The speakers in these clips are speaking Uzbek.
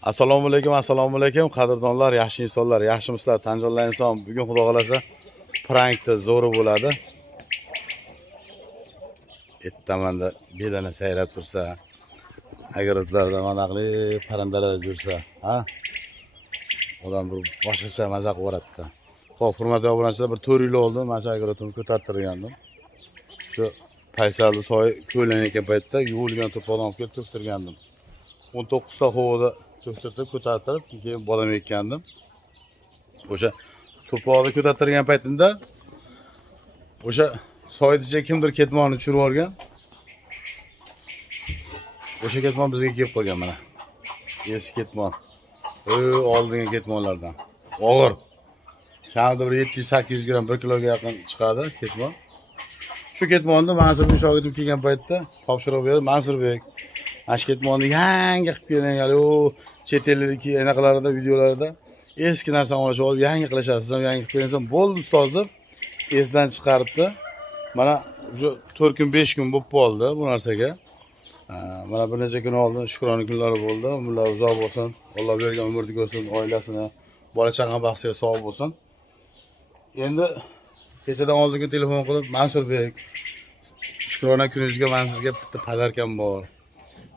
Assalomu alaykum qadrdonlar, yaxshi insonlar, yaxshimisizlar, tanjonlar inson. Bugun xudo xolasa prankda zo'ri bo'ladi. Ertamanda bedana sayrab tursa, agarotlarda manaqli parandalar yursa, ha? Odam bir boshqacha maza qilib yuboradi. Xo'p, hurmatli obunachilar, bir 4 yil oldi mana shu agarotni ko'tartirgandim. Shu Paysalli soy ko'lanayotgan paytda yuvilgan to'polon kelib to'ktirgandim. 19 ta hovada to'ktirib ko'tartirib, keyin bolam ekkandim. O'sha to'polonni ko'tartirgan paytimda o'sha soydicha kimdir ketmonni tushirib olgan. O'sha ketmon bizga kelib qolgan mana. Eski ketmon. Oldingi ketmonlardan. Og'ir. Kamida bir 700-800 gram 1 kiloga yaqin chiqadi ketmon. Shu ketmonni Mansurbek shogirdim kelgan paytda topshiriq berib, Mansurbek ash ketmonni yangi qilib keling, o chet eldagi anaqalarda, videolarda eski narsani olishib olib yangi qilishasiz, siz ham yangi qilib kelsangiz bo'ldi ustoz deb esdan chiqaribdi. Mana shu 4 kun 5 kun bo'lib qoldi bu narsaga. Mana bir necha kun oldin shukrona kunlari bo'ldi. Umrlar uzoq bo'lsin. Alloh bergan umrni ko'rsin, oilasini, bola chaqani baxtiga sog' bo'lsin. Endi kechadan oldingi telefon qilib, Mansurbek, shukrona kuningizga men sizga bitta padarkam bor.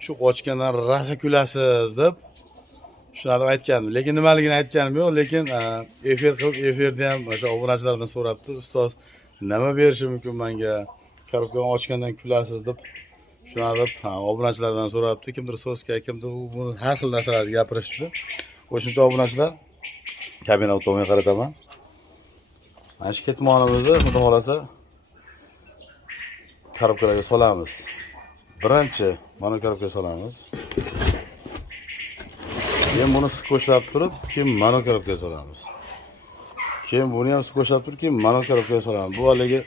Shu ochgandan rasa kulasiz deb shuni deb aytgandim. Lekin nimaligini aytganim yo'q, lekin efir qilib, efirda ham o'sha obunachilardan so'rabdi, ustoz, nima berishi mumkin menga? Korobkani ochgandan kulasiz deb shuni deb obunachilardan so'rabdi. Kimdir so'zga, kimdir buni har xil narsalarni gapirishdi. O'shuncha obunachilar kabina o'tmay qarataman. Mana shu ketmonimizni xudo xolasa korobkalarga solamiz. Birinchi mana korobkaga solamiz. Keyin buni qo'shib turib, keyin mana korobkaga solamiz. Keyin buni ham qo'shib turib, keyin mana korobkaga solamiz. Bu haligi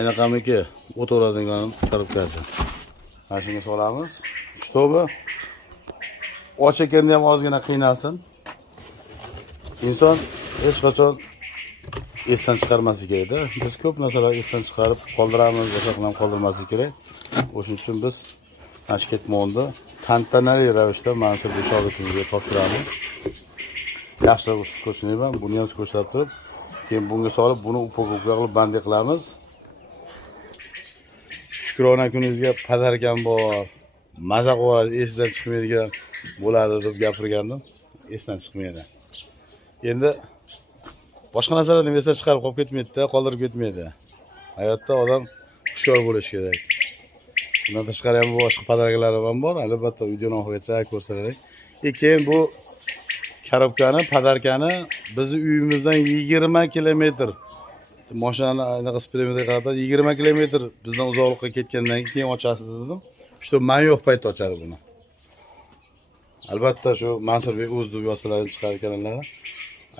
anaqamiki o'tiradigan korobkasi. Mana shunga solamiz. Shtobi ochganda ham ozgina qiynalsin. Inson hech qachon esdan chiqarmaslik kerakda. Biz ko'p narsalarni esdan chiqarib qoldiramiz, boshqa ham qoldirmaslik kerak. O'shuning uchun biz ash ketmonni tantanali ravishda Mansurbek shogirdimizga topshiramiz. Yaxshi ko'rsatmayman, buni ham ko'rsatib turib, keyin bunga solib, buni upokovka qilib bandi qilamiz. Shukrona kuningizga padarkam bor. Maza qilib esdan chiqmaydigan bo'ladi deb gapirgandim. Esdan chiqmaydi. Endi boshqa narsalarni esdan chiqarib qolib ketmaydi-da, qoldirib ketmaydi. Hayotda odam hushyor bo'lish kerak. Bundan tashqari ham boshqa padarkalarim ham bor. Albatta videoni oxirigacha ko'rsatarik. Keyin bu korobkani, padarkani bizni uyimizdan 20 kilometr mashinani speedometrga qarab 20 kilometr bizdan uzoqlikqa ketgandan keyin ochasiz dedim. Shu men yo'q paytda ochadi buni. Albatta shu Mansurbek o'zida yozsalarni chiqarganlar.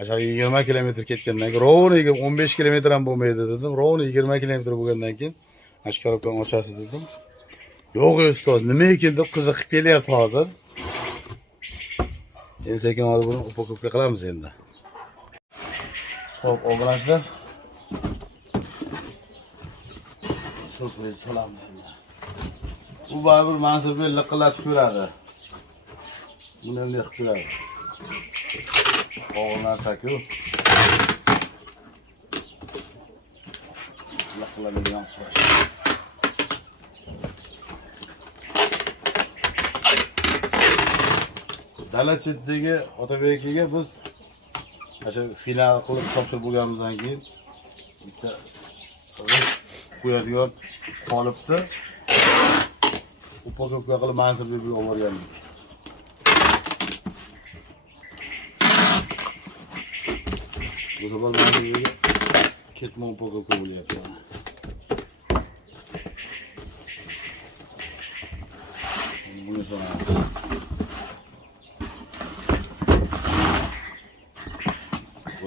Aşağı 20 kilometr ketgandan keyin rovni 15 kilometr ham bo'lmaydi dedim. Rovni 20 kilometr bo'lgandan keyin ash korobkani ochasiz dedim. Yo'q ustoz, nima ekan deb qiziqib kelyapti hozir. Endi sekin hozir buni upokovka qilamiz endi. Xo'p, obunachilar. Surpriz solamiz endi. Bu baribir Mansurbek liqillatib ko'radi. Buni ham qilib ko'radi. Og'ir narsa-ku. Liqiladigan so'rash. Dala chetdagi Otabekga biz o'sha final qilib topshirib bo'lganimizdan keyin bitta qo'yadigan qolipni upokovka qilib Mansurbekga olib borgandik. Bu sabah Mansurbekga ketmon upokovka bo'lyapti. Buni solamiz.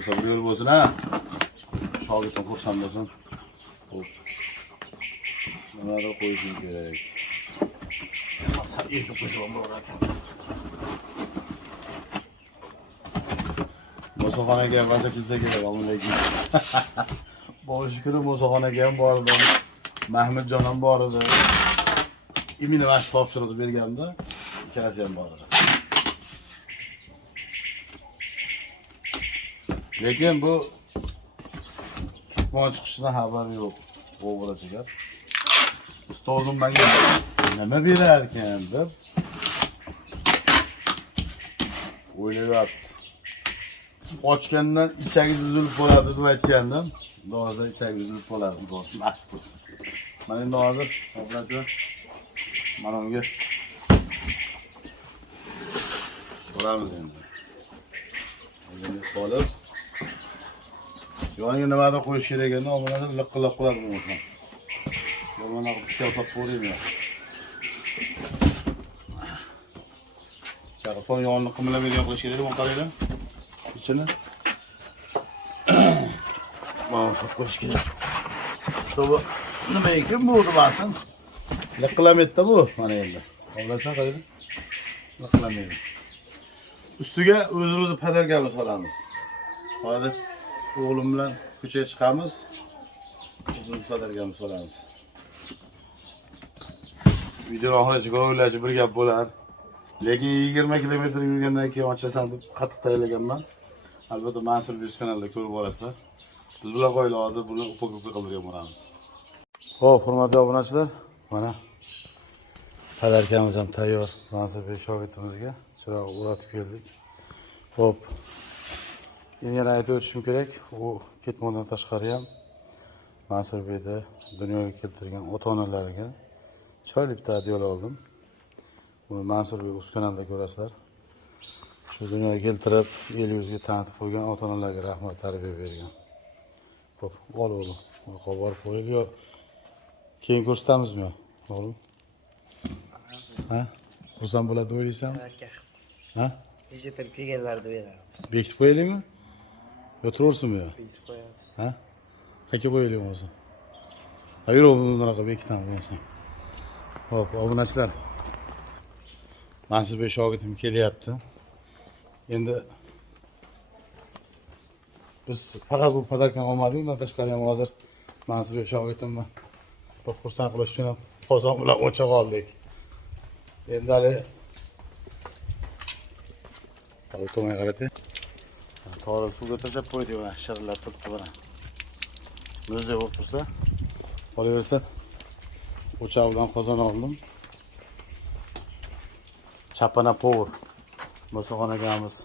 Sabır bo'lsin ha. Shogirdim xursand bo'lsin. Xo'p. Nimadir qo'yishim kerak. Esib qo'yib bo'ladi. Mo'soxonaga qancha kelsa kerak, lekin. Boshi kuni mo'soxonaga ham bordim. Mahmudjon ham bor edi. Imini vash topshirib berganda, ikkalasi ham bor edi. Lekin bu ketmon chiqishidan xabari yo'q. O'g'richiga. Ustozim menga nima berar ekan deb o'ylayapti. Ochgandan ichagi uzilib qoladi deb aytgandim. Hozir ichagi uzilib qoladi. Nasib bo'lsin. Mana endi hozir obrachi mana unga so'ramiz endi. Endi solib yoniga nimadir qo'yish kerak ekan, omonada liqillab qoladi bo'lmasa. Mana bu kelib qo'yaymi? Son yonini qimlamaydigan qilish kerak, bunu qaraylar. İçini mana qo'yish kerak. Чтобы nima ekan bu demasam. Liqillamaydi bu mana endi. Obrasan qaraylar. Liqillamaydi. Ustiga o'zimizni padargamiz solamiz. Hozir o'g'lim bilan ko'chaga chiqamiz. O'zimiz padargamiz solamiz. Video oxirigacha ko'ruvlarchi bir gap bo'lar. Lekin 20 kilometr yurgandan keyin ochasan deb qattiq tayyorlaganman. Albatta Mansur Besh kanalida ko'rib borasizlar. Biz bilan qo'ylar hozir buni upa-upa qilib boramiz. Xo'p, hurmatli obunachilar, mana padarkamiz ham tayyor. Mansur Besh shogirdimizga chiroq uratib keldik. Xo'p. Yana aytib o'tishim kerak, u ketmondan tashqari ham Mansur Beyni dunyoga keltirgan ota-onalariga chiroyli bitta hadya oldim. Buni Mansur Bey o'z kanalida ko'rasizlar. Shu dunyoga keltirib, el yuzga tanitib qo'ygan ota-onalarga rahmat, tarbiya bergan. Xo'p, ol o'g'lim. Qo'yib borib qo'yib yo keyin ko'rsatamizmi yo, o'g'lim? Ha? Xursand bo'ladi deb o'ylaysanmi? Ha? Dijital kelganlarni beramiz. Bekitib qo'yaylikmi? Yo turaversinmi yo? Bekitib qo'yamiz. Ha? Qayerga qo'yaylik o'zi? Ha, yur bunaqa bekitamiz bo'lsin. Xo'p, obunachilar. Mansur Bey shogirdim kelyapti. Endi biz faqat bu padarkani olmadik, undan tashqari ham hozir Mansur Bey shogirdimni xursand qilish uchun qozon bilan o'choq oldik. Endi hali to'may qarang. To'g'ri suvga tashlab qo'ydik mana shirillab turibdi mana. Muzdek bo'lib tursa, qolaversa o'choq bilan qozon oldim. Chapana power. Mo'soxon akamiz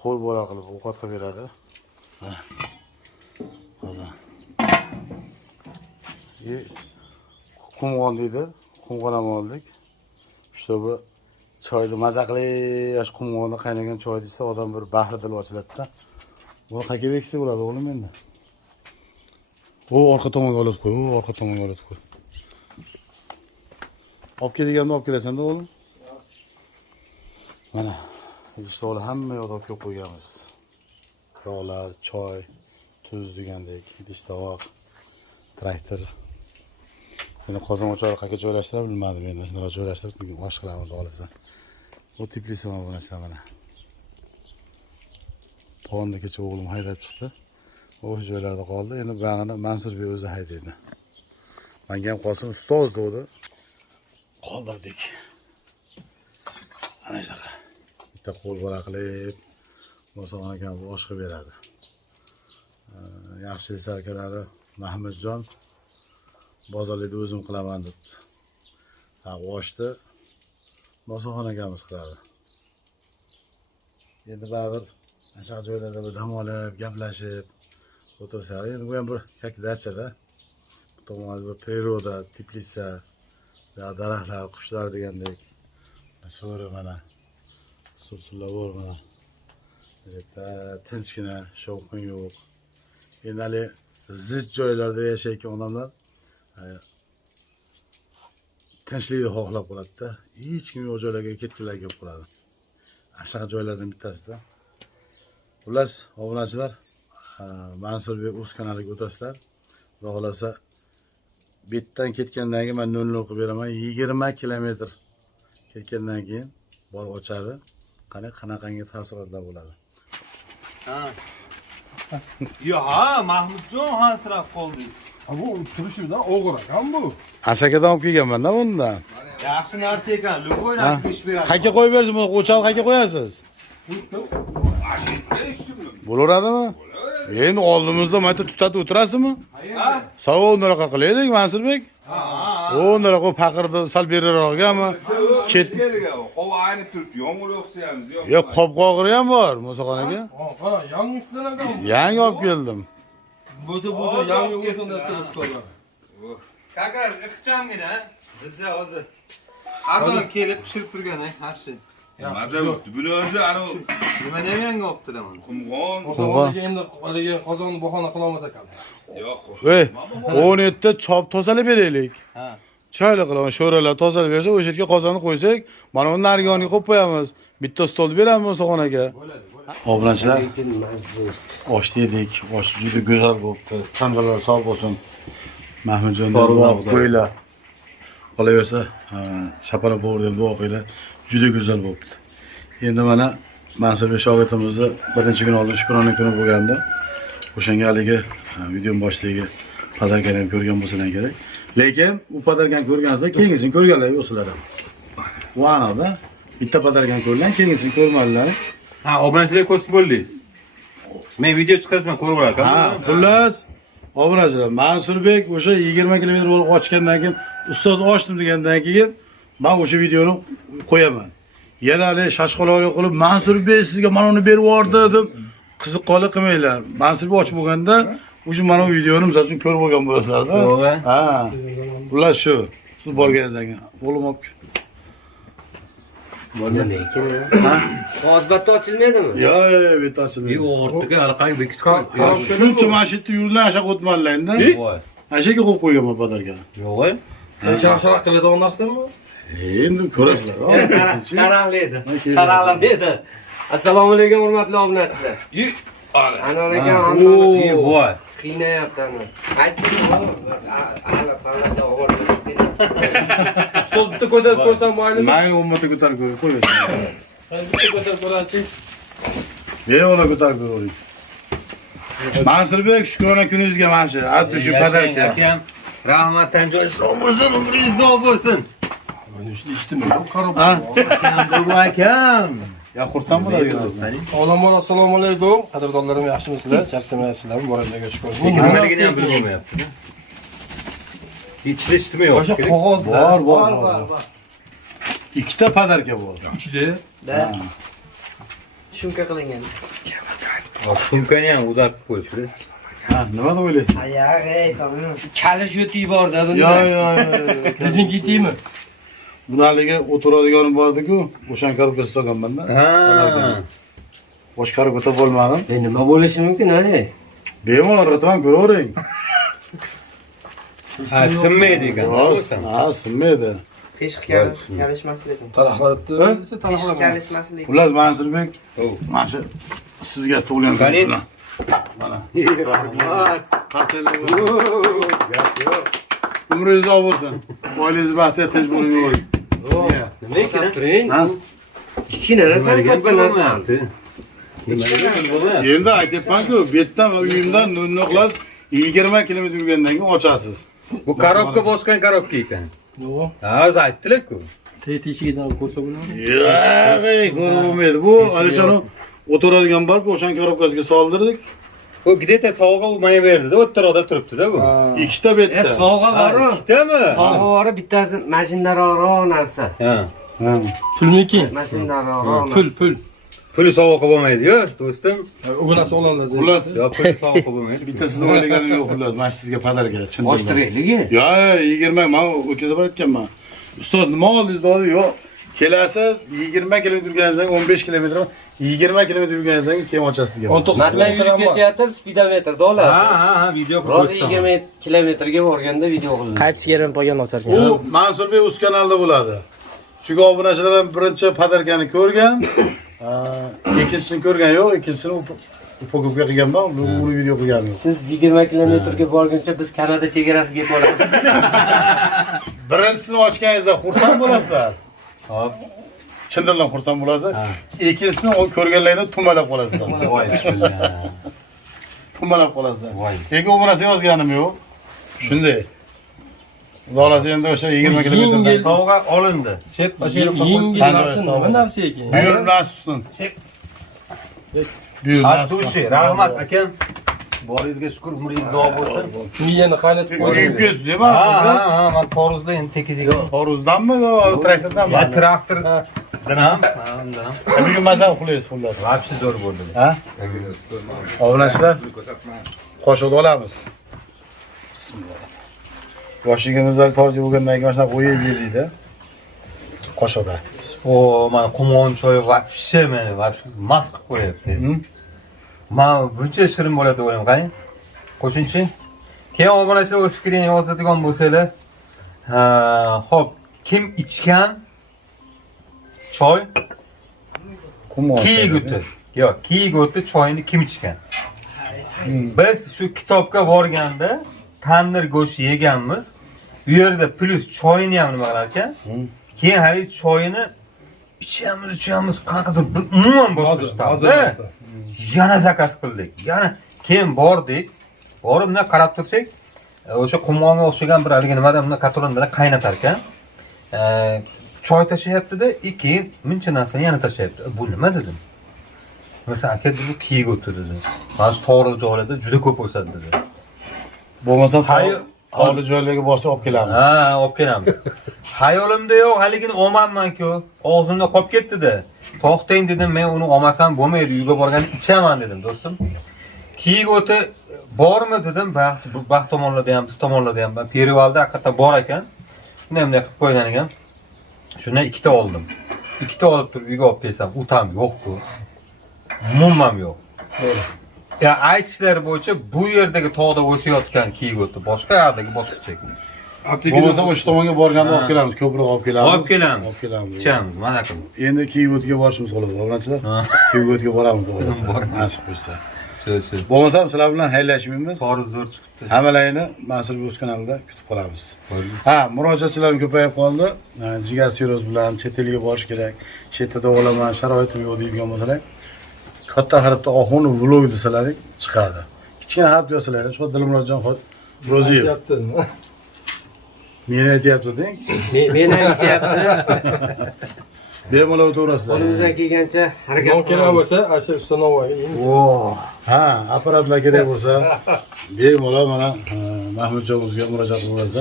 qo'l bola qilib ovqat qilib beradi. Hozir. Qumg'on deydi. Qumg'on ham oldik. Чтобы choyni maza qilish, qumg'onda qaynagan choy desa odam bir bahri dil ochiladi-da. Buni qayerga beksa bo'ladi o'g'lim endi? Bu orqa tomonga olib qo'y, u orqa tomonga olib qo'y. Olib kelganda olib kelasan-da o'g'lim. Mana idishlar hamma yoqda olib kelib qo'yganmiz. Yog'lar, choy, tuz degandek, idish-tovoq, traktor. Endi qozon o'chog'i qayerga joylashtirib bilmadim endi. Shunday joylashtirib, bugun osh qilamiz olasan. Bu tiplisi mana bu narsa mana. Ponni kecha o'g'lim haydab chiqdi. O'sha joylarda qoldi. Endi bug'ini Mansur Bey o'zi haydaydi. Menga ham qolsin ustoz dedi. Qoldirdik. Ana shunaqa. Bitta qo'l bola qilib, Mo'soxon akam osh qilib beradi. Yaxshi sarkalari Mahmudjon bozorlikda o'zim qilaman debdi. Ha, oshni Mo'soxon akamiz qiladi. Endi baribir o'sha joylarda bir dam olib, gaplashib o'tirsa, endi bu ham bir dachada. Bu tomonda bir priroda, teplitsa, daraxtlar, qushlar degandek. So'ri mana. Suvlar bor mana. Bu yerda tinchgina, shovqin yo'q. Endi hali zich joylarda yashayotgan odamlar tinchlikni xohlab qoladi-da. Hech kim yo'q joylarga ketganlar kelib qoladi. Ashaq joylardan bittasida. Xullas, obunachilar, Mansur Bey o'z kanaliga o'tasizlar. Xudo xolasa betdan ketgandan keyin men 0 qilib beraman. 20 kilometr ketgandan keyin borib ochadi. Qanaqangi taassurotlar bo'ladi. Ha. Yo, ha, Mahmudjon hansirab qoldingiz. Bu turishidan o'g'iragan bu. Asakadan olib kelganman-da bundan. Yaxshi narsa ekan, luboy narsa ish beradi. Qayerga qo'yib berasiz? O'choqni qayerga qo'yasiz? Bo'laveradimi? Endi oldimizda mana tutatib o'tirasizmi? Ha? Sovuq unaqa qilaylik, Mansurbek. Ha. O'nlara qo'y paqirni sal beriroqgami? Ket. Havo ayni turibdi. Yomg'ir yog'sa-yamiz yo'q. Yo'q, qopqog'iri ham bor Musoqon aka. Qara, yangi ustidan ham. Yangi olib keldim. Bo'lsa yangi bo'lsin deb turibdi. Kakar, ixchamgina. Bizga hozir Ardon kelib pishirib turgan, har şey. Maza o'tdi. Bular o'zi ana Nima demanga olibdilar mana. qumg'on. Musoqoniga endi haligi qozonni bahona qila olmasa ekan. Yo'q. Ey, 17 ta chop tozalab beraylik. Ha. Chiroyli qilib sho'ralar tozalab bersa, o'sha yerga qozonni qo'ysak, mana uni narigoniga qo'yib qo'yamiz. Bitta stol beramiz Musoqon aka. Obunachilar, osh yedik. Osh juda go'zal bo'libdi. Tangalar sog' bo'lsin. Mahmudjondan duo qo'yinglar. Qolaversa, Shapara bo'g'irdan duo qo'yinglar. Juda go'zal bo'libdi. Endi mana Mansurbek shogirdimizni birinchi kun oldin shukrona kuni bo'lganda, o'shanga haligi video boshligi padarkani ham ko'rgan bo'lsalar kerak. Lekin u padarkani ko'rganingizda keyingisini ko'rganlar yo'qsizlar ham. Va'noda bitta padarkani ko'rgan, keyingisini ko'rmadilar. Ha, obunachilar ko'rsin bo'ldingiz. Men video chiqarishman ko'rib olarkan. Ha, xullas, obunachilar, Mansurbek o'sha 20 kilometr yo'l ochgandan keyin, ustoz ochdim degandan keyin men o'sha videoni qo'yaman. Yana hali shashqaloqlik qilib, Mansurbek sizga mana uni berib yubordi deb qiziqqonlik qilmanglar. Mansurbek ochib bo'lganda, o'sha mana bu videoni misol uchun ko'rib bo'lgan bo'lasizlar-da. Ha. Xullas shu. Siz borganingizdan keyin o'g'lim olib Hozbatda ochilmaydimi? Yo'q, bitta ochilmaydi. Yo'q, ortiga allaqangi bekitib Shuncha mana shu yerda yurdilar, asha o'tmanlar endi. Voy. Ashaga qo'yib qo'yganman padarkani. Yo'q. Sharaq qiladigan narsanmi? Endi ko'rasizlar. Sharaqlaydi. Sharaqlamaydi. Assalomu alaykum hurmatli obunachilar. Anvar aka hammani Voy. qiynayapti ana. Aytdim, ala palada o'g'irlab. Stol bitta ko'tarib ko'rsam bo'ladimi? Mayli ummati ko'tarib qo'yaversin. Bitta ko'tarib ko'raychi. Bemalol ko'tarib ko'ravering. Mansurbek, shukrona kuningizga mana shu addu shu padarka. Akam, rahmatdan joy sog' bo'lsin, umringiz uzoq bo'lsin. Men ishni eshitdim. Qarab. Akam, bu akam. Ya xursand bo'ladi. Avvalambor assalomu alaykum. Qadrdonlarim yaxshimisizlar? Charchamayapsizlarmi? Boralarga shukur. Nimaligini ham bilmayapti. Yetishdimi yo'q? O'sha qog'ozlar Bor. Ikkita padarka bor. ichida. Da. Shumka qilingan. Shumkani ham udar qo'yibdi. Ha, nima deb o'ylaysiz? Ayaq, ey, tamam. Kalish yo'ti borda bunda. Yo'q. Bizning ketdingmi? Bunaliga o'tiradiganim bor-ku, o'shan korobkasi solganman-da. Ha. Bosh korobka bo'lmadim. Nima bo'lishi mumkin, ey? Bemalol o'taman, ko'ravering. Ha, sinmaydi ekan. Ha, sinmaydi. Teshik kalishmaslik. Taraqlatdi. Teshik Taraqlatdi. kalishmaslik. Xullas, Mansurbek, mana shu sizga tug'ilgan kun Qani? bilan. Mana. Rahmat. Qarsanglar umringiz uzoq bo'lsin. Oilangiz baxtiga tinch bo'lib yuring. Nima ekan? Turing. Ha? Kichkina narsa, katta narsa. Endi aytyapman-ku, bu yerdan va uyimdan Nunuqlas 20 kilometr yurgandan keyin ochasiz. Bu korobka bosgan korobka ekan. Yo'q. Ha, o'zi aytdilar-ku. Teshigidan ko'rsa bo'ladimi? Yo'q, ko'rib bo'lmaydi. Bu Alijonov o'tiradigan bor-ku, o'shan korobkasiga soldirdik. O где-то sovg'a menga berdi-da, o'ttiroqda turibdi-da bu. Ikkita betda. Sovg'a bor-ku. Ikkitami? Sovg'a bor, bittasi mashinararo narsa. Ha. Pulmiki? Mashinararo. Pul. Puli sovg'a bo'lmaydi-yu, do'stim. U narsa oladi. Xullas, Yo'q, puli sovg'a bo'lmaydi. bitta siz o'ylaganingiz yo'q, xullas. Mana sizga padarka, chin. Oshtiraylik-ku. Yo'q, 20 men o'tkazib aytganman. Ustoz, nima oldingiz dedi? Yo'q. Kelasiz 20 kilometr yurganingizdan 15 kilometr, 20 kilometr yurganingizdan keyin ochasiz degan. Matlan yurib ketyapti, speedometrda oladi. Ha, video Rozi 20 kilometrga borganda video qildi. Qaytish yerini qo'ygan ocharkan. U Mansurbek o'z kanalida bo'ladi. Chunki obunachilar ham birinchi padarkani ko'rgan, ikkinchisini ko'rgan yo'q, ikkinchisini upokopga qilganman, uni video qilganman. Siz 20 kilometrga borguncha biz Kanada chegarasiga yetib olamiz. Birinchisini ochganingizda xursand bo'lasizlar. Hop. Chin dildan xursand bo'lasiz. Ikkinchisini ko'rganlaringda tumalab qolasizlar. Voy, bismillah. Tumalab qolasizlar. Voy. Lekin u narsa yozganim yo'q. Shunday. Xolasi endi o'sha 20 kilometrdan Sovg'a olindi. Chep, Yengil narsa nima narsa ekan? buyur nasib tutsin. Buyur nasib Hattushi, rahmat akam. Boringizga shukr, umringiz uzoq bo'lsin. Miyani qaynatib Uyib qo'ying. ketdi, değil mi? Ha, men Toruzda endi 8 yil. Horuzdanmi yo traktordanmi? Ya traktordan ham. Bugun mazam qilaysiz xullas. Vobshe zo'r bo'ldi. Ha? Obunachilar, qo'shiqni olamiz. Bismillah. Yoshligimizda toji bo'lgandan keyin mana shunaqa o'yib yedikda. Qo'shiqda. O, mana qumg'on choyi vobshe meni mast qilib qo'yapti. Men buncha shirin bo'ladi o'ylayman, qarang. Qo'shimcha. Keyin obunachilar o'z fikringizni yozadigan bo'lsanglar, xo'p, kim ichgan choy kiyguti. Yo'q, kiyguti choyini kim ichgan? Biz shu kitobga borganda tandir go'sht yeganmiz. U yerda plus choyini ham nima qilar ekan? Keyin hali choyini ichamiz, qanaqadir umuman boshqa ishda. Yana zakaz qildik. Yana keyin bordik. Borib bunday qarab tursak, o'sha qumg'onga o'xshagan bir haligi nimadan bunday kartondan qaynatar ekan. Choy tashlayapti-da, keyin buncha narsani yana tashlayapti. Bu nima dedim? Masalan, aka bu kiyik o'tdi dedi. Mana shu tog'li joylarda juda ko'p o'sadi dedi. Bo'lmasa tog'li joylarga borsa olib kelamiz. Ha, olib kelamiz. Hayolimda yo'q, haligini olmanman-ku. Og'zimda qolib ketdi-da. To'xtang dedim, men uni olmasam bo'lmaydi, uyga borganda ichaman dedim, do'stim. Kiyik o'ti bormi dedim, baxt tomonlarda ham, biz tomonlarda ham. Perivalda haqiqatan bor ekan. Bunday qilib qo'ygan ekan. Shundan ikkita oldim. Ikkita olib turib uyga olib kelsam, u ham yo'q-ku. Umuman yo'q. Ya aytishlari bo'yicha bu yerdagi tog'da o'sayotgan kiyik o'ti boshqa yerdagi boshqacha ekan. Bo'lmasa o'sha tomonga borganda olib kelamiz, ko'proq olib kelamiz. Olib kelamiz. Olib kelamiz. Ichamiz, mana qilib. Endi kiyik o'tiga borishimiz qoladi, obunachilar. Kiyik o'tiga boramiz, to'g'risi. Nasib qilsa. Shu. Bo'lmasa sizlar bilan haylashmaymiz. Toruz zo'r chiqibdi. Hammalarni Mansur Bo'z kanalida kutib qolamiz. Ha, murojaatchilarimiz ko'payib qoldi. Jigar siroz bilan chet elga borish kerak. Chet elda o'laman, sharoitim yo'q deydigan bo'lsalar, katta harfda Oxunov vlog desalaring chiqadi. Kichkina harf yozsalaring, shu Dilmurodjon Ro'ziyev. Meni aytyapti deng. Men aytishyapti. Bemalol to'g'rasida. Qo'limizdan kelgancha harakat Non kerak bo'lsa, asha ustanovoga. Ha, apparatlar kerak bo'lsa, bemalol mana Mahmudjonimizga murojaat qilasiz.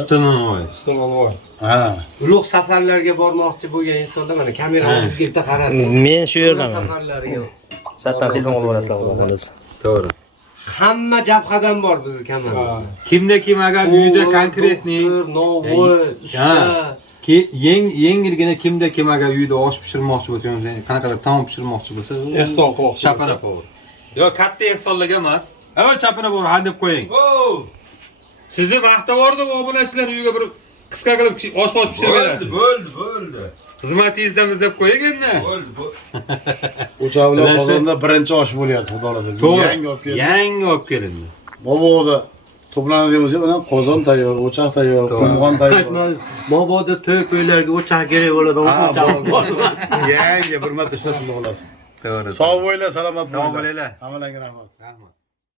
Ustanovoy. Ha. ulug' safarlarga bormoqchi bo'lgan insonlar mana kamerani sizga bitta qarab. Men shu yerdaman. Safarlarga. Satdan telefon olib olasizlar bo'lmasa. To'g'ri. Hamma jabhadan bor bizning kanalda. Kimda kim agar uyda konkretniy Novoy, usta. yengilgina kimda kim agar uyda osh pishirmoqchi bo'lsa, qanaqadir taom pishirmoqchi bo'lsa, Ehson qilmoqchi. chapana povur. Yo, katta ehsonlarga emas. Chapana povur hadeb qo'ying. Sizni vaqti bordi, obunachilar uyga bir qisqa qilib osh pishirib berasiz. Bo'ldi. Xizmatingizdamiz deb qo'ying endi. O'choq bilan qozonda birinchi osh bo'lyapti, xudo xolasa. Yangi olib keldi. Yangi olib kelindi. Boboda to'planadigan bilan qozon tayyor, o'choq tayyor, qumg'on tayyor. Mabodo to'y ko'ylarga o'choq kerak bo'ladi, o'choq bor. Yangi bir marta ishlatildi xolasa. To'g'ri. Sog' bo'linglar, salomat Sog' bo'linglar. Hammalarga rahmat. Rahmat.